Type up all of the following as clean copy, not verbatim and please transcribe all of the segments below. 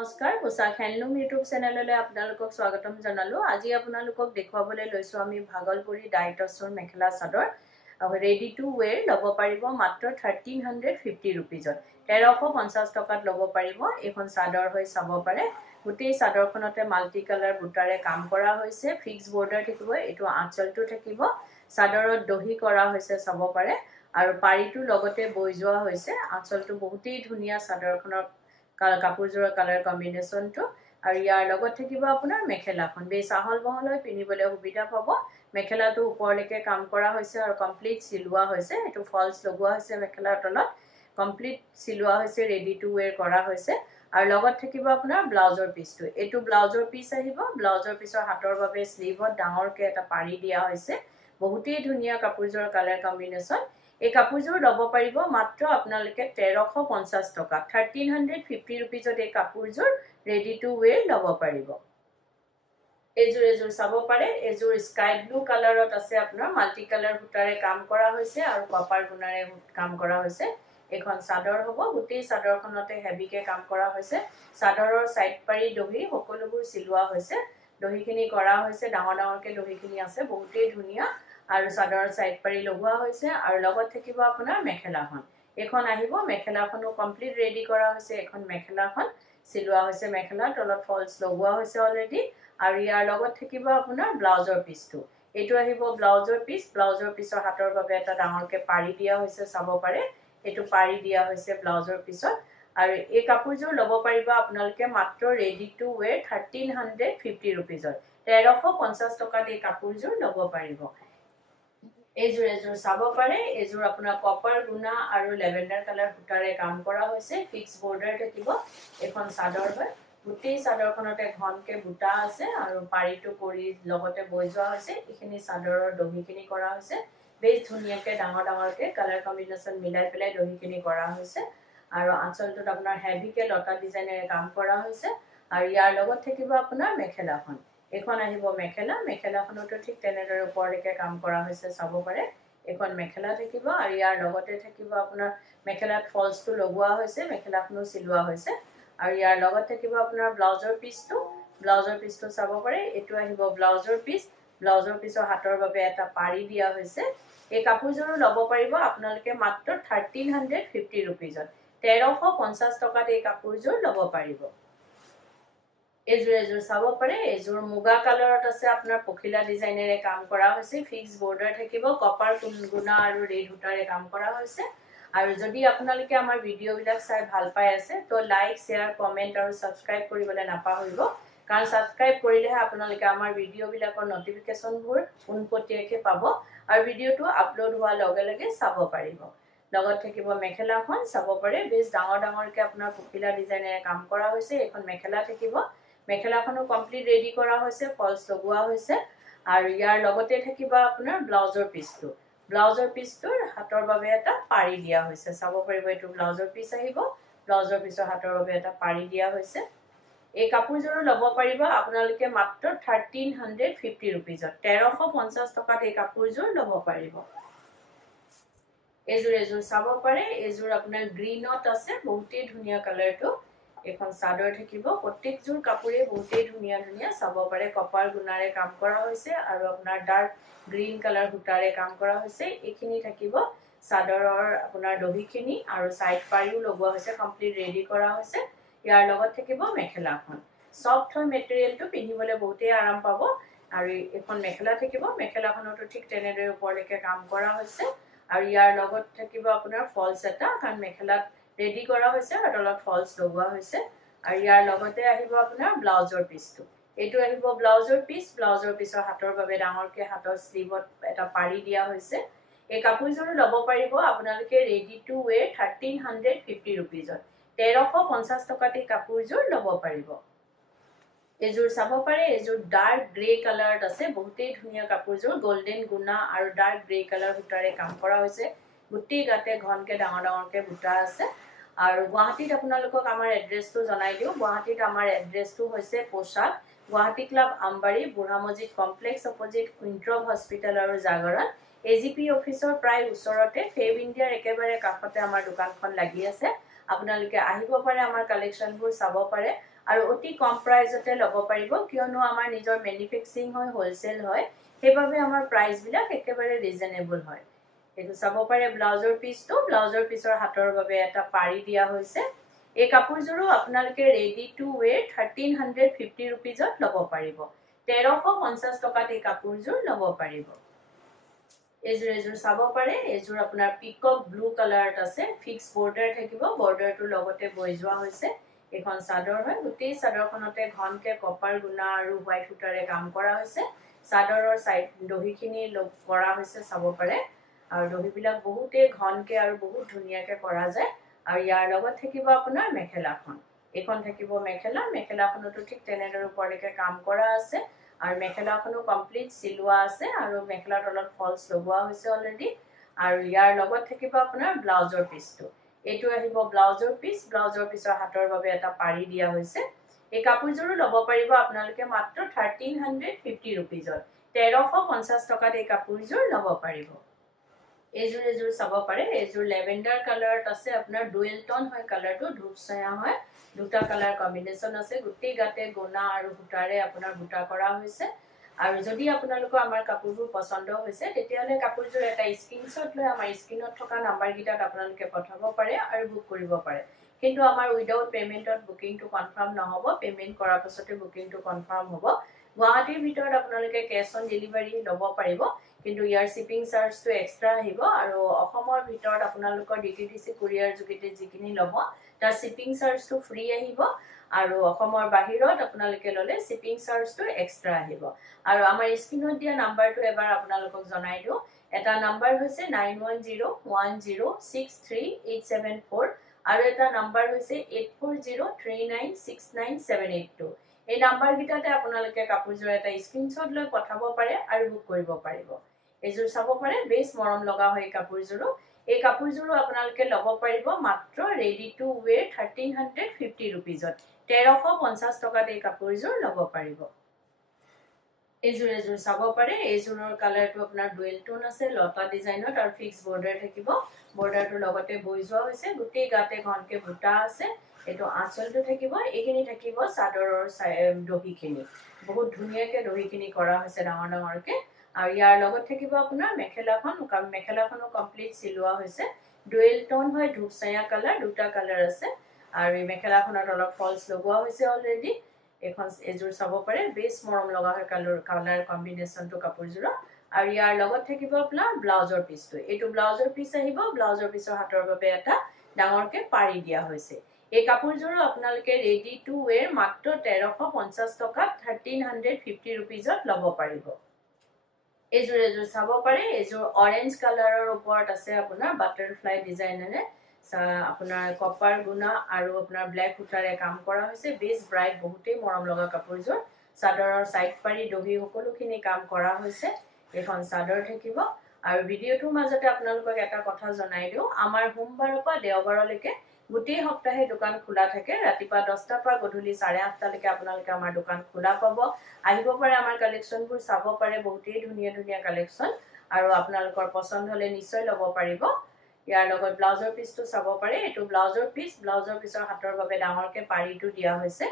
নমস্কাৰ পোছাক handloom YouTube চেনেললৈ আপোনালোকক স্বাগতম জনালো। আজি আপোনালোকক দেখুৱাবলৈ লৈছো আমি Bhagalpuri ডাইটছৰ mekhela chador ready to wear ল'ব পাৰিব মাত্ৰ 1350 रुपीजত 1350 টকাত ল'ব পাৰিব। এখন চাদৰ হৈ চাব পাৰে। গোটেই চাদৰখনতে মাল্টি কালাৰ বুটাৰে কাম কৰা হৈছে। ফিক্স বৰ্ডাৰ থাকিব, এইটো আঁচলটো থাকিব। চাদৰত দহি কৰা হৈছে চাব পাৰে আৰু পাৰীটো লগতে বৈ যোৱা হৈছে। আঁচলটো বহুতেই ধুনীয়া চাদৰখনৰ কাপোৰজোৰৰ কালাৰ কম্বিনেশনটো আৰু ইয়াৰ লগত থাকিব আপোনাৰ মেখেলাখন। বেছ আহল বহল হৈ পিন্ধিবলৈ সুবিধা পাব। মেখেলাটো ওপৰলৈকে কাম কৰা হৈছে আৰু কমপ্লিট চিলোৱা হৈছে। এইটো ফলছ লগোৱা হৈছে মেখেলাৰ তলত। কমপ্লিট চিলোৱা হৈছে, ৰেডি টু ওৱেৰ কৰা হৈছে আৰু লগত থাকিব আপোনাৰ ব্লাউজৰ পিচটো। এইটো ব্লাউজৰ পিচ আহিব। ব্লাউজৰ পিচৰ হাতৰ বাবে স্লিভত ডাঙৰকে এটা পাৰি দিয়া হৈছে। বহুতেই ধুনীয়া কাপোৰজোৰৰ কালাৰ কম্বিনেশন। এই কাপোৰজোৰ ল'ব পাৰিব মাত্ৰ আপোনালোকে 1350 টকা 1350 रुपीजত এই কাপোৰজোৰ ৰেডি টু ওৱেৰ ল'ব পাৰিব। এজোৰ চাব পাৰে। এজোৰ স্কাই ব্লু কালাৰত আছে, আপোনাৰ মাল্টি কালাৰ সূতাৰে কাম কৰা হৈছে আৰু কপাৰ গুণাৰে কাম কৰা হৈছে। এখন চাদৰ হ'ব। গোটেই চাদৰখনতে হেভিকে কাম কৰা হৈছে। চাদৰৰ সাইড পাৰি দহি সকলোবোৰ চিলোৱা হৈছে। দহিখিনি কৰা হৈছে, ডাঙৰ ডাঙৰকে দহিখিনি আছে, বহুতেই ধুনীয়া আৰু চাদৰৰ সাইড পাৰি লগোৱা হৈছে আৰু লগত থাকিব আপোনাৰ মেখেলাখন। এখন আহিব, মেখেলাখনো কমপ্লিট ৰেডি কৰা হৈছে। এখন মেখেলাখন চিলোৱা হৈছে, মেখেলাৰ তলত ফলছ লগোৱা হৈছে অলৰেডি আৰু ইয়াৰ লগত থাকিব আপোনাৰ ব্লাউজৰ পিচটো। এইটো আহিব ব্লাউজৰ পিচ। ব্লাউজৰ পিচৰ হাতৰ বাবে এটা ডাঙৰকে পাৰি দিয়া হৈছে চাব পাৰে। এইটো পাৰি দিয়া হৈছে ব্লাউজৰ পিছত আৰু এই কাপোৰজোৰ ল'ব পাৰিব আপোনালোকে মাত্ৰ ৰেডি টু ওৱেৰ 1350 रुपीजত 1350 টকাত এই কাপোৰজোৰ ল'ব পাৰিব। এজোৰ চাব পাৰে। এজোৰ আপোনাৰ কপাৰ গুণা আৰু লেভেণ্ডাৰ কালাৰ সূতাৰে কাম কৰা হৈছে। ফিক্স বৰ্ডাৰ থাকিব। এখন চাদৰ হয়। গোটেই চাদৰখনতে ঘনকে বুটা আছে আৰু পাৰীটো কৰি লগতে বৈ যোৱা হৈছে। এইখিনি চাদৰৰ দহিখিনি কৰা হৈছে। বেছ ধুনীয়াকে ডাঙৰ ডাঙৰকে কালাৰ কম্বিনেশন মিলাই পেলাই দহিখিনি কৰা হৈছে আৰু আঁচলটোত আপোনাৰ হেভিকে লতা ডিজাইনেৰে কাম কৰা হৈছে আৰু ইয়াৰ লগত থাকিব আপোনাৰ মেখেলাখন। এখন আহিব মেখেলা। মেখেলাখনতো ঠিক তেনেদৰে ওপৰলৈকে কাম কৰা হৈছে চাব পাৰে। এখন মেখেলা থাকিব আৰু ইয়াৰ লগতে থাকিব আপোনাৰ মেখেলাত ফলছটো লগোৱা হৈছে, মেখেলাখনো চিলোৱা হৈছে আৰু ইয়াৰ লগত থাকিব আপোনাৰ ব্লাউজৰ পিচটো। ব্লাউজৰ পিচটো চাব পাৰে। এইটো আহিব ব্লাউজৰ পিচ। ব্লাউজৰ পিচৰ হাতৰ বাবে এটা পাৰি দিয়া হৈছে। এই কাপোৰজোৰ ল'ব পাৰিব আপোনালোকে মাত্ৰ 1350 रुपीजত 1350 টকাত এই কাপোৰজোৰ ল'ব পাৰিব। এজোৰ চাব পাৰে। এজোৰ মুগা কালাৰত আছে, আপোনাৰ পখিলা ডিজাইনেৰে কাম কৰা হৈছে। ফিক্স বৰ্ডাৰ থাকিব। কপাৰ গুণা আৰু ৰেড সূতাৰে কাম কৰা হৈছে আৰু যদি আপোনালোকে আমাৰ ভিডিঅ'বিলাক চাই ভাল পাই আছে তো লাইক, শ্বেয়াৰ, কমেন্ট আৰু সাবস্ক্ৰাইব কৰিবলৈ নাপাহৰিব, কাৰণ সাবস্ক্ৰাইব কৰিলেহে আপোনালোকে আমাৰ ভিডিঅ'বিলাকৰ নটিফিকেশনবোৰ পোনপটীয়াকৈ পাব আৰু ভিডিঅ'টো আপলোড হোৱাৰ লগে লগে চাব পাৰিব। লগত থাকিব মেখেলাখন চাব পাৰে। বেছ ডাঙৰ ডাঙৰকে আপোনাৰ পখিলা ডিজাইনেৰে কাম কৰা হৈছে। এখন মেখেলা থাকিব। মেখেলাখনো কমপ্লিট ৰেডি কৰা হৈছে, ফলছ লগোৱা হৈছে আৰু ইয়াৰ লগতে থাকিব আপোনাৰ ব্লাউজৰ পিচটো। ব্লাউজৰ পিচটোৰ হাতৰ বাবে এটা পাৰি দিয়া হৈছে চাব পাৰিব। এইটো ব্লাউজৰ পিচ আহিব। ব্লাউজৰ পিচৰ হাতৰ বাবে এটা পাৰি দিয়া হৈছে। এই কাপোৰজোৰ ল'ব পাৰিব আপোনালোকে মাত্ৰ 1350 रुपीजত 1350 টকাত এই কাপোৰজোৰ ল'ব পাৰিব। এজোৰ চাব পাৰে। এজোৰ আপোনাৰ গ্ৰীনত আছে, বহুতেই ধুনীয়া কালাৰটো। এখন চাদৰ থাকিব। প্ৰত্যেকজোৰ কাপোৰে বহুতেই ধুনীয়া ধুনীয়া চাব পাৰে। কপাৰ গুণাৰে কাম কৰা হৈছে আৰু আপোনাৰ ডাৰ্ক গ্ৰীন কালাৰ সূতাৰে কাম কৰা হৈছে। এইখিনি থাকিব চাদৰৰ আপোনাৰ দহিখিনি আৰু সাইড পাৰিও লগোৱা হৈছে, কমপ্লিট ৰেডি কৰা হৈছে। ইয়াৰ লগত থাকিব মেখেলাখন। সফ্ট হয় মেটেৰিয়েলটো, পিন্ধিবলৈ বহুতেই আৰাম পাব আৰু এখন মেখেলা থাকিব। মেখেলাখনতো ঠিক তেনেদৰে ওপৰলৈকে কাম কৰা হৈছে আৰু ইয়াৰ লগত থাকিব আপোনাৰ ফলছ এটা, কাৰণ মেখেলাত ৰেডি কৰা হৈছে আৰু তলত ফলছ লগোৱা হৈছে আৰু ইয়াৰ লগতে আহিব আপোনাৰ ব্লাউজৰ পিচটো। এইটো আহিব ব্লাউজৰ পিচ। ব্লাউজৰ পিচৰ হাতৰ বাবে ডাঙৰকে হাতৰ স্লিভত এটা পাৰি দিয়া হৈছে। এই কাপোৰজোৰ ল'ব পাৰিব আপোনালোকে ৰেডি টু ওৱেৰ 1350 रुपीजত 1350 টকাত এই কাপোৰজোৰ ল'ব পাৰিব। এজোৰ চাব পাৰে। এজোৰ ডাৰ্ক গ্ৰে কালাৰত আছে, বহুতেই ধুনীয়া কাপোৰজোৰ। গোল্ডেন গুণা আৰু ডাৰ্ক গ্ৰে কালাৰ সূতাৰে কাম কৰা হৈছে। গোটেই গাতে ঘনকে ডাঙৰ ডাঙৰকে বুটা আছে আৰু গুৱাহাটীত আপোনালোকক আমাৰ এড্ৰেছটো জনাই দিওঁ। গুৱাহাটীত আমাৰ এড্ৰেছটো হৈছে পোছাক, গুৱাহাটী ক্লাব আমবাৰী, বুঢ়া মছজিদ কমপ্লেক্স অপজিট উইন্ট্ৰপ হস্পিটেল আৰু জাগৰণ। AGP অফিচৰ প্ৰায় ওচৰতে, ফেব ইণ্ডিয়াৰ একেবাৰে কাষতে আমাৰ দোকানখন লাগি আছে। আপোনালোকে আহিব পাৰে, আমাৰ কালেকশ্যনবোৰ চাব পাৰে আৰু অতি কম প্ৰাইজতে ল'ব পাৰিব কিয়নো আমাৰ নিজৰ ম্যানুফ্যাকচাৰিং হয় হোলসেল হয় সেইবাবে আমাৰ প্ৰাইস বিলাক একেবাৰে ৰিজনেবল হয় এটো চাব পাৰে ব্লাউজৰ পিছৰ হাতৰ বাবে এটা পাৰি দিয়া হৈছে এই কাপোৰজোৰো আপোনালোকে ৰেডি টু ওয়্যাৰ 1350 रुपीजত ল'ব পাৰিব 1350 টকাত এই কাপোৰজোৰ ল'ব পাৰিব এজোৰ চাব পাৰে এজোৰ আপোনাৰ পিকক ব্লু কালাৰত আছে ফিক্স বৰ্ডাৰ থাকিব বৰ্ডাৰটো লগতে বৈ যোৱা হৈছে এখন চাদৰ হয় গোটেই চাদৰখনতে ঘনকে কপাৰ গুণা আৰু হোৱাইট সূতাৰে কাম কৰা হৈছে চাদৰৰ সাইড দহিখিনি কৰা হৈছে চাব পাৰে আৰু দহিবিলাক বহুতে ঘনকে আৰু বহুত ধুনিয়াকে কৰা যায় আৰু ইয়াৰ লগত থাকিব আপোনাৰ মেখেলাখন এখন থাকিব মেখেলাখনটো ঠিক তেনেদৰে ওপৰলৈকে কাম কৰা আছে আৰু মেখেলাখনো কমপ্লিট সিলোৱা আছে আৰু মেখেলাৰ তলত ফলস লগোৱা হৈছে অলৰেডি আৰু ইয়াৰ লগত থাকিব আপোনাৰ ব্লাউজৰ পিছটো এটো আহিব ব্লাউজৰ পিছৰ হাতৰ বাবে এটা পাৰি দিয়া হৈছে এই কাপোৰজোৰো ল'ব পাৰিব আপোনালোকে মাত্ৰ 1350 रुपीजত 1350 টকাত এই কাপোৰজোৰ ল'ব পাৰিব এজোৰ চাব পাৰে এজোৰ লেভেন্ডাৰ কালাৰত আছে আপোনাৰ ডুৱেল টোন হয় কালাৰটো ধূপছায়া হয় দুটা কালাৰ কম্বিনেশন আছে গুটি গাতে গোনা আৰু হুটাৰে আপোনাৰ বুটা কৰা হৈছে আৰু যদি আপোনালোকৰ আমাৰ কাপোৰবোৰ পছন্দ হৈছে তেতিয়ালে কাপোৰজোৰ এটা স্ক্ৰিনশ্বট লৈ আমাৰ স্ক্ৰিনত থকা নাম্বাৰ গিটাত আপোনালোকে পঠাব পাৰে আৰু বুক কৰিব পাৰে কিন্তু আমাৰ উইদাউট পেমেন্টত বুকিংটো কনফাৰ্ম নহব পেমেন্ট কৰাৰ পাছতে বুকিংটো কনফাৰ্ম হ'ব গুৱাহাটীৰ ভিতৰত আপোনালোকে কেশ অন ডেলিভাৰী ল'ব পাৰিব কিন্তু ইয়াৰ শিপিং চাৰ্জটো এক্সট্ৰা আহিব আৰু অসমৰ ভিতৰত আপোনালোকৰ ডিটিডিসি কুৰিয়াৰ যোগেতে যিখিনি ল'ব তাৰ শিপিং চাৰ্জটো ফ্ৰী আহিব আৰু অসমৰ বাহিৰত আপোনালোকে ল'লে শিপিং চাৰ্জটো এক্সট্ৰা আহিব আৰু আমাৰ স্ক্ৰিনত দিয়া নাম্বাৰটো এবাৰ আপোনালোকক জনাই দিও এটা নাম্বাৰ হৈছে 9101063874 আৰু এটা নাম্বাৰ হৈছে 8403969782 এই নাম্বাৰ গিটাতে আপোনালোকে কাপোৰজোৰ এটা স্ক্ৰিনশ্বট লৈ পঠাব পাৰে আৰু বুক কৰিব পাৰিব এজোৰ চাব পাৰে বেছ মৰম লগা হয় এই কাপোৰজোৰো আপোনালোকে ল'ব পাৰিব মাত্ৰ ৰেডি টু ওয়্যাৰ 1350 रुपीजত 1350 টকাত এই কাপোৰজোৰ ল'ব পাৰিব এজোৰ চাব পাৰে এজোৰৰ কালাৰটো আপোনাৰ ডুৱেল টোন আছে লতা ডিজাইনত আৰু ফিক্স বৰ্ডাৰ থাকিব বৰ্ডাৰটো লগতে বৈ যোৱা হৈছে গুটি গাতে ঘনকে বুটা আছে এটো আঁচলটো থাকিব এইখিনি থাকিব চাদৰৰ দহিখিনি বহুত ধুনিয়াকে দহিখিনি কৰা হৈছে ডাঙৰকে আৰু ইয়াৰ লগত থাকিব আপোনাৰ মেখেলাখনো কমপ্লিট সিলোৱা হৈছে ডুৱেল টোন হয় ধূপছায়া কালাৰ দুটা কালাৰ আছে আৰু এই মেখেলাখনত অলপ ফলস লগোৱা হৈছে অলৰেডি এখন এজোৰ চাব পাৰে বেছ মৰম লগা হয় কালাৰ কম্বিনেশনটো কাপোৰজোৰ আৰু ইয়াৰ লগত থাকিব আপোনাৰ ব্লাউজৰ পিছটো এটো ব্লাউজৰ পিছ আহিব ব্লাউজৰ পিছৰ হাতৰ বাবে এটা ডাঙৰকে পাৰি দিয়া হৈছে এই কাপোৰজোৰো আপোনালোকে ৰেডি টু ওয়্যাৰ মাত্ৰ 1350 টকাত 1350 रुपीजত ল'ব পাৰিব এজোৰ চাব পাৰে এজোৰ অৰেঞ্জ কালাৰৰ ওপৰত আছে আপোনাৰ বাটাৰফ্লাই ডিজাইনেৰে আপোনাৰ কপাৰ গুণা আৰু আপোনাৰ ব্ল্যাক সূতাৰে কাম কৰা হৈছে বেছ ব্ৰাইট বহুতেই মৰম লগা কাপোৰজোৰ চাদৰৰ সাইড পাৰি দহি সকলোখিনি কাম কৰা হৈছে এখন চাদৰ থাকিব আৰু ভিডিওটোৰ মাজতে আপোনালোকক এটা কথা জনাই দিও আমাৰ সোমবাৰৰ পৰা দেওবাৰলৈকে গোটেই সপ্তাহে দোকান খোলা থাকে ৰাতিপুৱা 10টা পৰা গধূলি 8:30 লৈকে আপোনালোকে আমাৰ দোকান খোলা পাব আহিব পাৰে আমাৰ কালেকচনবোৰ চাব পাৰে বহুতেই ধুনিয়া কালেকচন আৰু আপোনালোকৰ পছন্দ হলে নিশ্চয় ল'ব পাৰিব ইয়াৰ লগত ব্লাউজৰ পিছটো চাব পাৰে এটো ব্লাউজৰ পিছৰ হাতৰ বাবে ডাঙৰকে পাৰিটো দিয়া হৈছে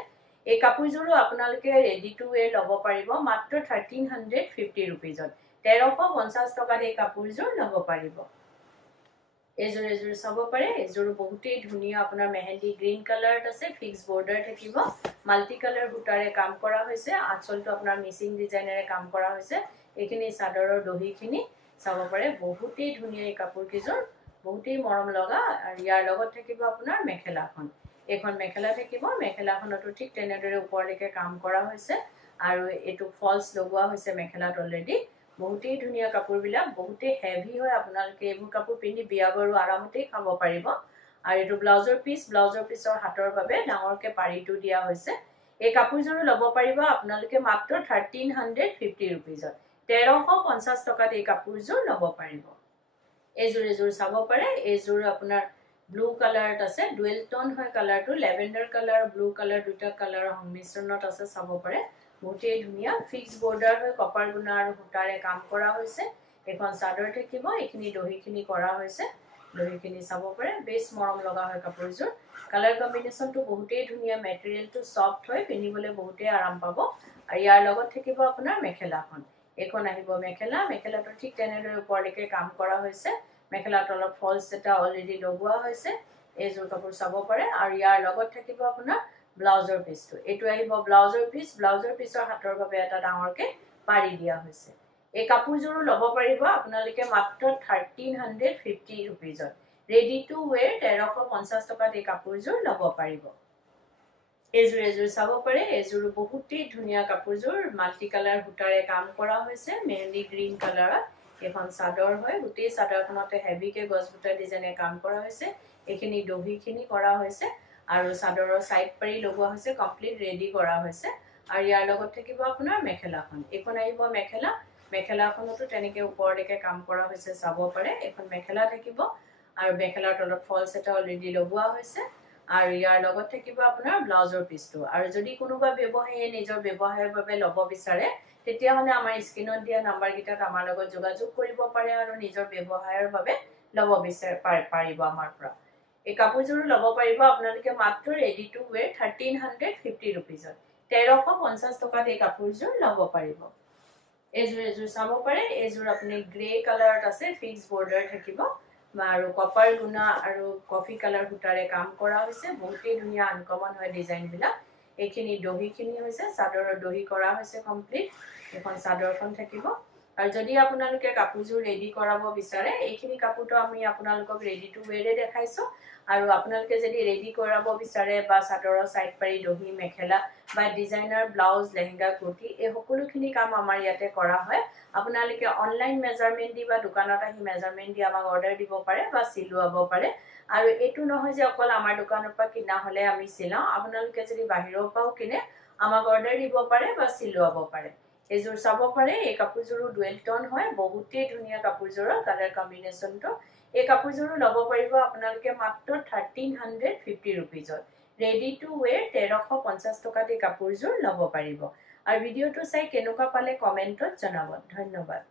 এই কাপোৰজোৰো আপোনালোকে ৰেডি টু ওয়্যাৰ ল'ব পাৰিব মাত্ৰ 1350 रुपीजত 1350 টকাত এই কাপোৰজোৰ ল'ব পাৰিব এজোৰ চাব পাৰে এজোৰ বহুতেই ধুনিয়া আপোনাৰ মেহেন্দি গ্ৰীন কালাৰত আছে ফিক্স বৰ্ডাৰ থাকিব মাল্টি কালাৰ বুটাৰে কাম কৰা হৈছে আঁচলটো আপোনাৰ মিচিং ডিজাইনেৰে কাম কৰা হৈছে এইখিনি চাদৰৰ দহিখিনি চাব পাৰে বহুতেই ধুনিয়া এই কাপোৰ কিজোৰ বহুতেই মৰম লগা আৰু ইয়াৰ লগত থাকিব আপোনাৰ মেখেলাখন এখন মেখেলা থাকিব মেখেলাখনটো ঠিক তেনেদৰে ওপৰলৈকে কাম কৰা হৈছে আৰু এটো ফলস লগোৱা হৈছে মেখেলাত অলৰেডি বহুতেই ধুনিয়া কাপোৰবিলাক বহুতেই হেভি হয় আপোনালোকে এইবোৰ কাপোৰ পিন্ধি বিয়া বাৰু আৰামতেই খাব পাৰিব আৰু এটো ব্লাউজৰ পিছৰ হাতৰ বাবে ডাঙৰকে পাৰিটো দিয়া হৈছে এই কাপোৰজোৰো ল'ব পাৰিব আপোনালোকে মাত্ৰ 1350 रुपीजত 1350 টকাত এই কাপোৰজোৰ ল'ব পাৰিব এজোৰ চাব পাৰে এজোৰ আপোনাৰ ব্লু কালাৰত আছে ডুৱেল টোন হয় কালাৰটো লেভেন্ডাৰ কালাৰ ব্লু কালাৰ দুটা কালাৰৰ সংমিশ্ৰণত আছে চাব পাৰে বহুতেই ধুনিয়া ফিক্স বৰ্ডাৰ হয় কপাৰ গুণা আৰু হুটাৰে কাম কৰা হৈছে এখন চাদৰ থাকিব এইখিনি দহিখিনি কৰা হৈছে দহিখিনি চাব পাৰে বেছ মৰম লগা হয় কাপোৰযোৰ কালাৰ কম্বিনেশ্যনটো বহুতেই ধুনীয়া মেটেৰিয়েলটো সফট হয় পিন্ধিবলৈ বহুতেই আৰাম পাব আৰু ইয়াৰ লগত থাকিব আপোনাৰ মেখেলাখন এখন আহিব মেখেলাটো ঠিক তেনেদৰে ওপৰলৈকে কাম কৰা হৈছে মেখেলাৰ তলত ফলছ এটা অলৰেডি লগোৱা হৈছে এইযোৰ কাপোৰ চাব পাৰে আৰু ইয়াৰ লগত থাকিব আপোনাৰ ব্লাউজৰ পিছটো এইটো আহিব ব্লাউজৰ পিছৰ হাতৰ বাবে এটা ডাঙৰকে পাৰি দিয়া হৈছে এই কাপোৰযোৰো ল'ব পাৰিব আপোনালোকে মাত্ৰ 1350 रुपीजত ৰেডি টু ওয়্যাৰ 1350 টকাত এই কাপোৰযোৰ ল'ব পাৰিব এযোৰ চাব পাৰে এযোৰ বহুতেই ধুনীয়া কাপোৰযোৰ মাল্টি কালাৰ সূতাৰে কাম কৰা হৈছে মেহেন্দি গ্ৰীণ কালাৰত এখন চাদৰ হয় গোটেই চাদৰখনতে হেভিকে গছবুটা ডিজাইনে কাম কৰা হৈছে এইখিনি দহিখিনি কৰা হৈছে আৰু চাদৰৰ সাইড পাৰি লগোৱা হৈছে কমপ্লিট ৰেডি কৰা হৈছে আৰু ইয়াৰ লগত থাকিব আপোনাৰ মেখেলাখন এখন আহিব মেখেলাখনতো তেনেকে ওপৰলৈকে কাম কৰা হৈছে চাব পাৰে এখন মেখেলা থাকিব আৰু মেখেলাৰ তলত ফলছ এটা অলৰেডি লগোৱা হৈছে আৰু ইয়াৰ লগত থাকিব আপোনাৰ ব্লাউজৰ পিছটো আৰু যদি কোনোবা ব্যৱসায়ী নিজৰ ব্যৱসায়ৰ বাবে ল'ব বিচাৰে তেতিয়া হলে আমাৰ স্ক্ৰিনত দিয়া নাম্বাৰ কিটাত আমাৰ লগত যোগাযোগ কৰিব পাৰে আৰু নিজৰ ব্যৱসায়ৰ বাবে ল'ব বিচাৰে পাৰিব আমাৰ পৰা এই কাপোৰযোৰ ল'ব পাৰিব আপোনালোকে মাত্ৰ ৰেডি টু ওয়্যাৰ 1350 रुपीजত 1350 টকাত এই কাপোৰযোৰ ল'ব পাৰিব এযোৰ চাব পাৰে এযোৰ আপুনি গ্ৰে কালাৰত আছে ফিক্স বৰ্ডাৰ থাকিব আৰু কপাৰ গুণা আৰু কফি কালাৰ সূতাৰে কাম কৰা হৈছে বহুতেই ধুনীয়া আনকমন হয় ডিজাইন বিলাক এইখিনি দহিখিনি হৈছে চাদৰৰ দহি কৰা হৈছে কমপ্লিট এখন চাদৰখন থাকিব আৰু যদি আপোনালোকে কাপোৰযোৰ ৰেডি কৰাব বিচাৰে এইখিনি কাপোৰটো আমি আপোনালোকক ৰেডি টু ওয়্যাৰে দেখাইছো আৰু আপোনালোকে যদি ৰেডি কৰাব বিচাৰে বা চাদৰৰ সাইড পাৰি দহি মেখেলা বা ডিজাইনাৰ ব্লাউজ লেহেঙ্গা কুৰ্তি এই সকলোখিনি কাম আমাৰ ইয়াতে কৰা হয় আপোনালোকে অনলাইন মেজাৰমেন্ট দি বা দোকানত আহি মেজাৰমেন্ট দি আমাক অৰ্ডাৰ দিব পাৰে বা সিলুৱাব পাৰে আৰু এটো নহয় যে অকল আমাৰ দোকানৰ পৰা কিনা হলে আমি সিলাও আপোনালোকে যদি বাহিৰৰ পৰাও কিনে আমাক অৰ্ডাৰ দিব পাৰে বা সিলুৱাব পাৰে এযোৰ চাব পাৰে এই কাপোৰযোৰো ডুৱেল টোন হয় বহুতেই ধুনীয়া কাপোৰযোৰৰ কালাৰ কম্বিনেশ্যনটো এই কাপোৰযোৰো ল'ব পাৰিব আপোনালোকে মাত্ৰ 1350 रुपीजত ৰেডি টু ওয়্যাৰ 1350 টকাত এই কাপোৰযোৰ ল'ব পাৰিব আৰু ভিডিওটো চাই কেনেকুৱা পালে কমেন্টত জনাব ধন্যবাদ